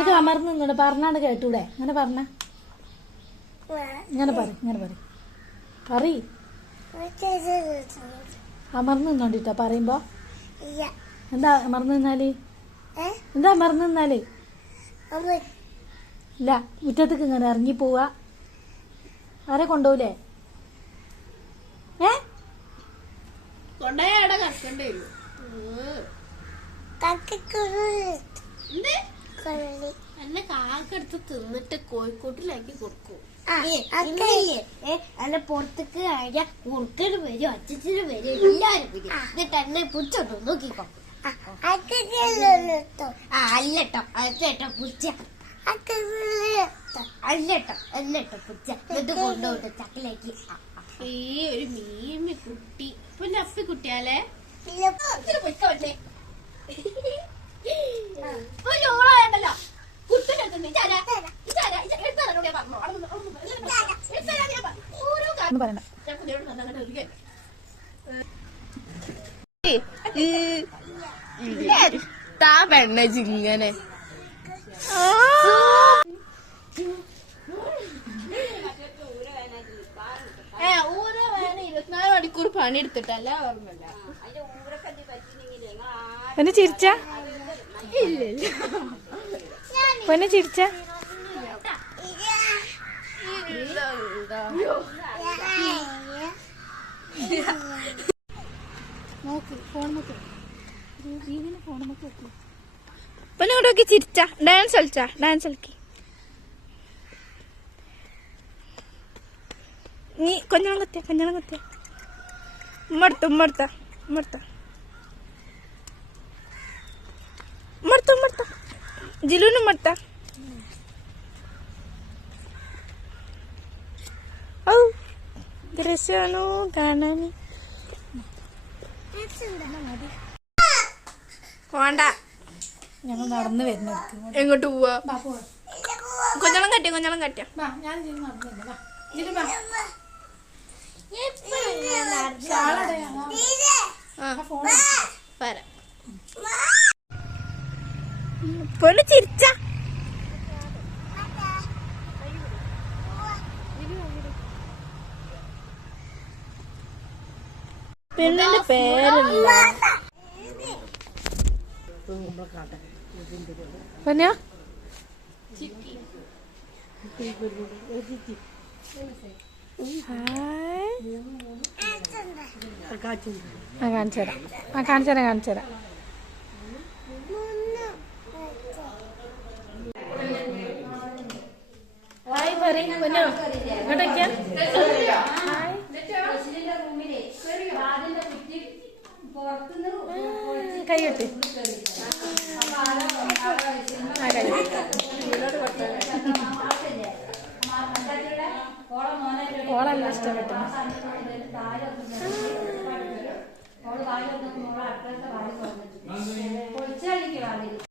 അത് അമർന്ന് നിന്നോട് പറഞ്ഞാണ്ട് കേട്ടൂടെ? ഇങ്ങനെ പറഞ്ഞ ഇങ്ങനെ പറ അമർന്ന് നിന്നോണ്ടിട്ടോ പറയുമ്പോ. എന്താ അമർന്ന് നിന്നാല്? ഇല്ല, മുറ്റത്തേക്ക് ഇങ്ങനെ ഇറങ്ങി പോവാ. ആരെ കൊണ്ടുപോലേ? എന്നെ കാക്കെടുത്ത് തിന്നിട്ട് കോഴിക്കോട്ടിലാക്കി കൊടുക്കും. അല്ല പുറത്തേക്ക് കഴിഞ്ഞാൽ കുറുക്കന് വരും, അച്ഛന് വരും, എല്ലാരും വരും. എന്നിട്ട് എന്നെ പുച്ചോട്ടോ നോക്കിക്കോ. അല്ലട്ടോ അല്ലേട്ടോ പുച്ച, അല്ലട്ടോ പുച്ച. എന്നിട്ട് കൊണ്ടുപോട്ട് ചക്കിലേക്ക്. ഈ ഒരു മീമി കുട്ടി പിന്നെ അപ്പി കുട്ടിയാലേ പൊയ്ക്കോട്ടെ. ഓളായണ്ടല്ലോ പെണ്ണജിങ്ങനെ ഊരോ വേന 24 മണിക്കൂർ പണിയെടുത്തിട്ടല്ല. ഓർമ്മല്ല പൊന്നെ ചിരിച്ച പൊന്നെ ചിരിച്ച നോക്ക് ഫോൺ നോക്കി പൊന്നെ ഇങ്ങോട്ട് നോക്കി ചിരിച്ച. ഡാൻസ് കളിച്ചാ? ഡാൻസ് കളിക്കി. നീ കൊഞ്ഞണം കത്തിയ ഉമ്മടുത്ത ജിലുവിനും മടുത്ത. ഔ രസാണോ കാണാൻ. വേണ്ട, ഞങ്ങൾ നടന്നു വരുന്ന. എങ്ങോട്ട് പോവാ? കൊഞ്ഞളം കട്ടിയ ഞാൻ പോലെ ചിരിച്ച. പെണ്ണിന്റെ പേരല്ല പൊന്നോ. കാണിച്ചരാ. ഹായ് പറയും പൊന്നോ. ഇങ്ങോട്ടൊക്കെയാ കൈയ്യട്ട് ഓളല്ല ഇഷ്ടപ്പെട്ടു.